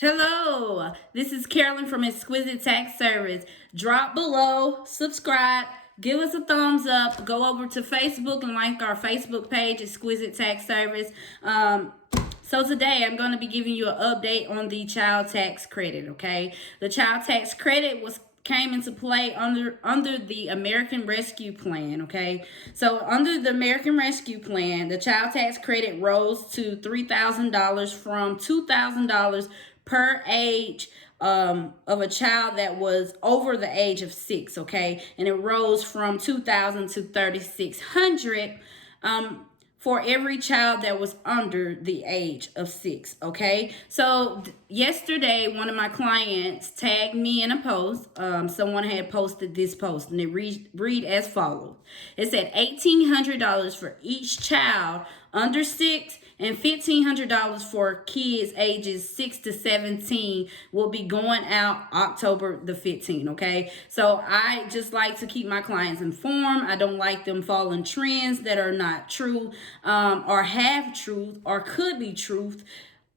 Hello, this is Carolyn from Exquisite Tax Service. Drop below, subscribe, give us a thumbs up, go over to Facebook and like our Facebook page, Exquisite Tax Service. So today I'm going to be giving you an update on the child tax credit, okay? The child tax credit came into play under the American Rescue Plan, okay? So under the American Rescue Plan, the child tax credit rose to $3,000 from $2,000 per age of a child that was over the age of 6, okay? And it rose from 2,000 to 3,600 for every child that was under the age of 6, okay? So yesterday, one of my clients tagged me in a post. Someone had posted this post, and it read as follows. It said $1,800 for each child under 6 and $1,500 for kids ages 6 to 17 will be going out October the 15th, okay? So I just like to keep my clients informed. I don't like them following trends that are not true or have truth or could be truth,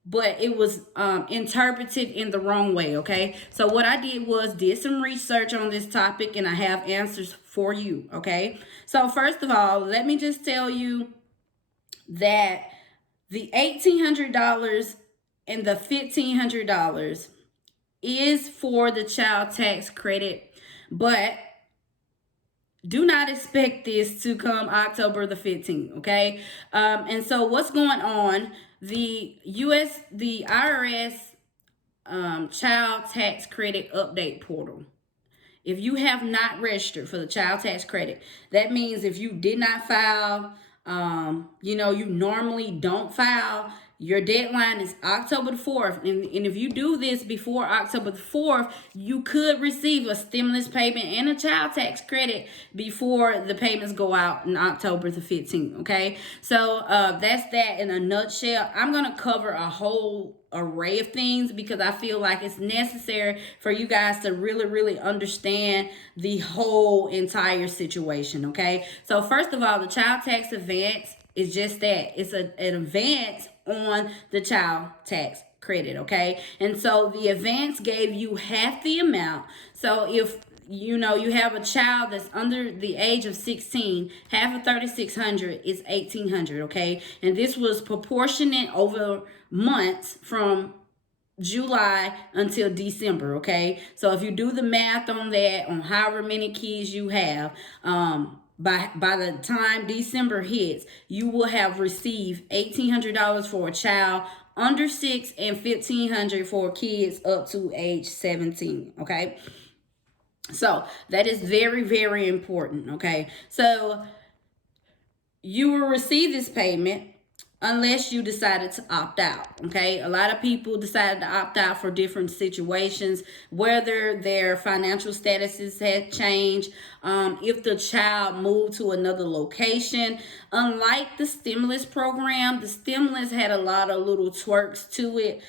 but it was interpreted in the wrong way, okay? So what I did some research on this topic, and I have answers for you, okay? So first of all, let me just tell you that the $1,800 and the $1,500 is for the child tax credit, but do not expect this to come October the 15th, okay? And so what's going on, the IRS child tax credit update portal. If you have not registered for the child tax credit, that means if you did not file, you normally don't file, your deadline is October the 4th. And if you do this before October the 4th, you could receive a stimulus payment and a child tax credit before the payments go out in October the 15th, okay? So that's that in a nutshell. I'm going to cover a whole array of things because I feel like it's necessary for you guys to really understand the whole entire situation, okay? So first of all, the child tax advance is just that. It's an advance on the child tax credit, okay? And so the advance gave you half the amount. So if you have a child that's under the age of 16, half of 3,600 is 1,800, okay? And this was proportionate over months from July until December, okay? So if you do the math on that, on however many kids you have, by the time December hits, you will have received $1,800 for a child under 6 and $1,500 for kids up to age 17, okay? So that is very important, okay? So you will receive this payment unless you decided to opt out, okay? A lot of people decided to opt out for different situations, whether their financial statuses had changed, if the child moved to another location. Unlike the stimulus program, the stimulus had a lot of little twerks to it.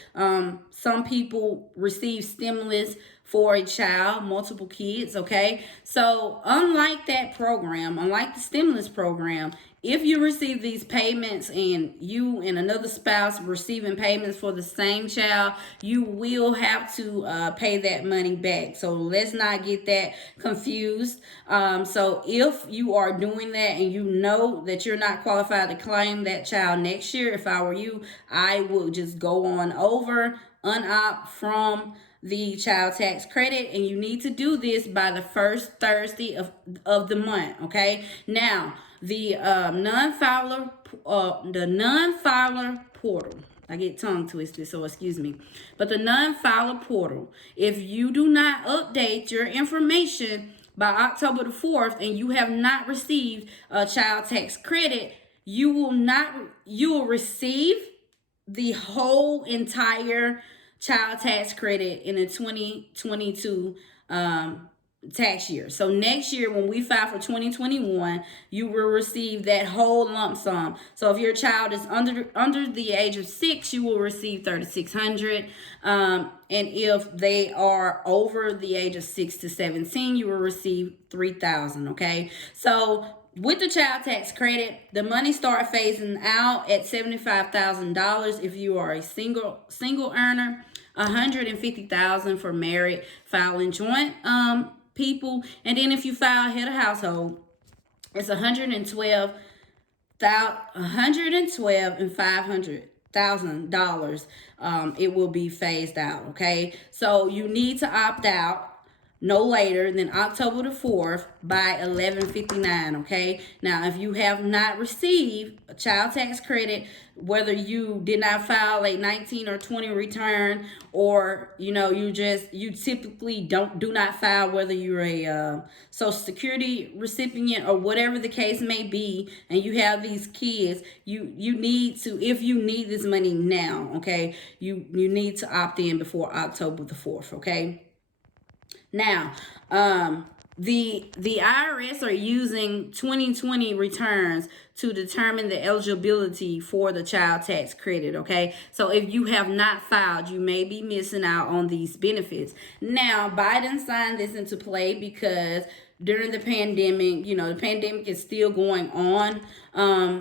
Some people receive stimulus for a child, multiple kids, okay? So unlike that program, unlike the stimulus program, if you receive these payments and you and another spouse receiving payments for the same child, you will have to pay that money back. So let's not get that confused. So if you are doing that and you know that you're not qualified to claim that child next year, if I were you, I would just go on over, unopt from the child tax credit, and you need to do this by the first Thursday of the month, okay? Now, the non-filer portal, I get tongue twisted, so excuse me, but the non-filer portal, if you do not update your information by October the 4th and you have not received a child tax credit, you will receive the whole entire child tax credit in the 2022 tax year. So next year, when we file for 2021, you will receive that whole lump sum. So if your child is under the age of 6, you will receive 3,600. And if they are over the age of 6 to 17, you will receive 3,000. Okay, so with the child tax credit, the money start phasing out at $75,000 if you are a single earner. $150,000 for married filing joint people, and then if you file head of household, it's 112 and $500,000. It will be phased out. Okay, so you need to opt out no later than October the 4th by 11:59. Okay, now if you have not received a child tax credit, whether you did not file a 19 or 20 return, or you typically do not file, whether you're a Social Security recipient or whatever the case may be, and you have these kids, you need to, if you need this money now, okay, you need to opt in before October the 4th. Okay. Now, the IRS are using 2020 returns to determine the eligibility for the child tax credit. Okay, so if you have not filed, you may be missing out on these benefits. Now, Biden signed this into play because during the pandemic, the pandemic is still going on.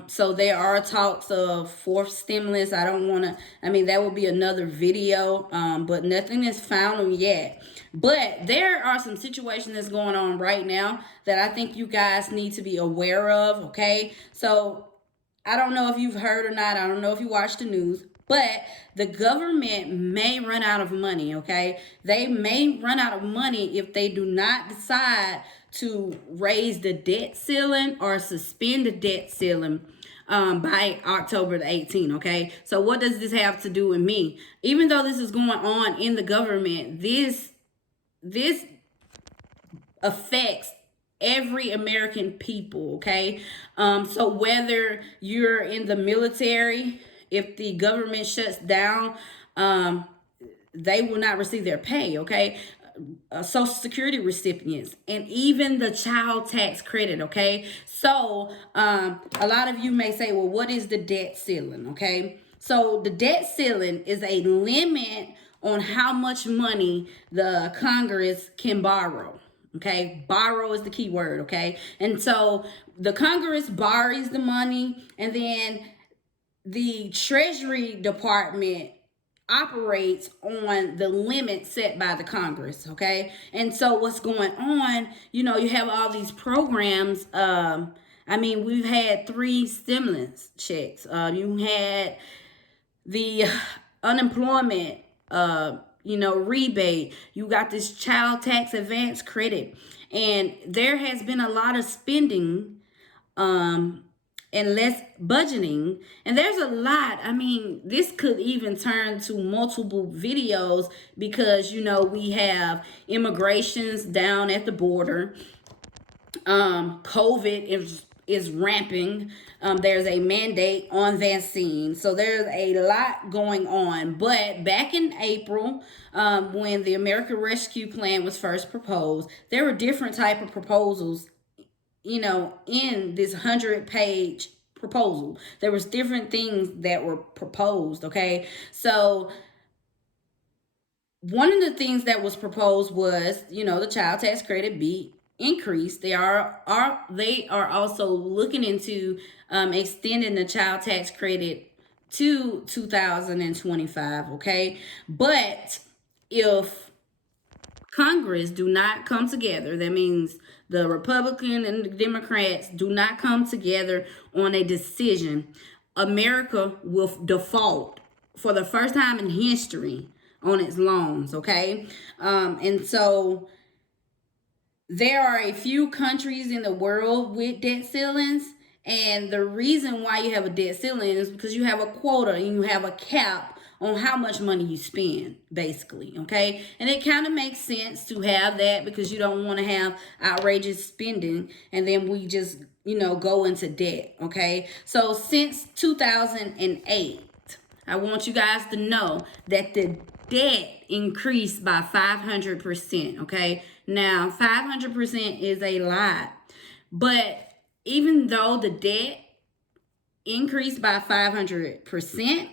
So there are talks of fourth stimulus. That would be another video, but nothing is final yet. But there are some situations that's going on right now that I think you guys need to be aware of. Okay, so I don't know if you've heard or not. I don't know if you watch the news, but the government may run out of money. Okay, they may run out of money if they do not decide to raise the debt ceiling or suspend the debt ceiling by October the 18th. Okay, so what does this have to do with me? Even though this is going on in the government, this affects every American people. Okay, so whether you're in the military, if the government shuts down, they will not receive their pay. Okay, Social Security recipients, and even the child tax credit. Okay, so a lot of you may say, well, what is the debt ceiling? Okay, so the debt ceiling is a limit on how much money the Congress can borrow. Okay, borrow is the key word. Okay, and so the Congress borrows the money, and then the Treasury Department operates on the limit set by the Congress. Okay, and so what's going on, you have all these programs. We've had 3 stimulus checks. You had the unemployment rebate. You got this child tax advance credit, and there has been a lot of spending and less budgeting, and there's a lot. This could even turn to multiple videos because we have immigrations down at the border. COVID is ramping. There's a mandate on vaccine, so there's a lot going on. But back in April, when the American Rescue Plan was first proposed, there were different type of proposals in this 100-page proposal. There was different things that were proposed. Okay, so one of the things that was proposed was, the child tax credit be increased. They are also looking into extending the child tax credit to 2025. Okay, but if Congress do not come together, that means the Republican and the Democrats do not come together on a decision, America will default for the first time in history on its loans. Okay, and so there are a few countries in the world with debt ceilings, and the reason why you have a debt ceiling is because you have a quota and you have a cap on how much money you spend, basically. Okay, and it kind of makes sense to have that because you don't want to have outrageous spending and then we just go into debt. Okay, so since 2008, I want you guys to know that the debt increased by 500%. Okay, now 500% is a lot, but even though the debt increased by 500%,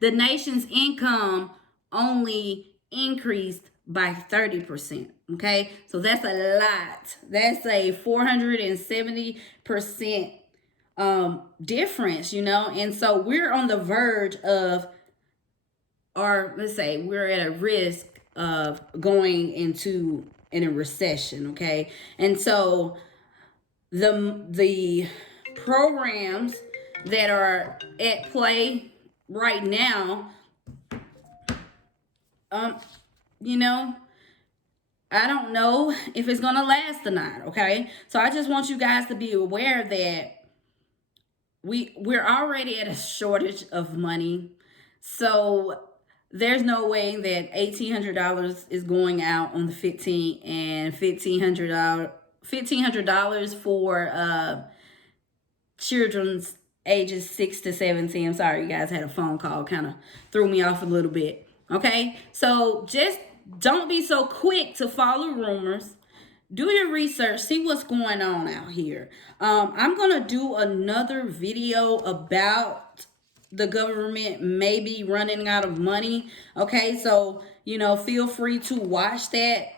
the nation's income only increased by 30%. Okay, so that's a lot. That's a 470% difference, and so we're on the verge of or let's say we're at a risk of going into in a recession, okay? And so the programs that are at play right now, um, you know, I don't know if it's gonna last or not, okay? So I just want you guys to be aware that we're already at a shortage of money. So there's no way that $1,800 is going out on the 15th and $1,500 for children's ages 6 to 17. I'm sorry, you guys had a phone call, kind of threw me off a little bit. Okay, so just don't be so quick to follow rumors. Do your research, see what's going on out here. I'm gonna do another video about the government maybe running out of money. Okay, so feel free to watch that.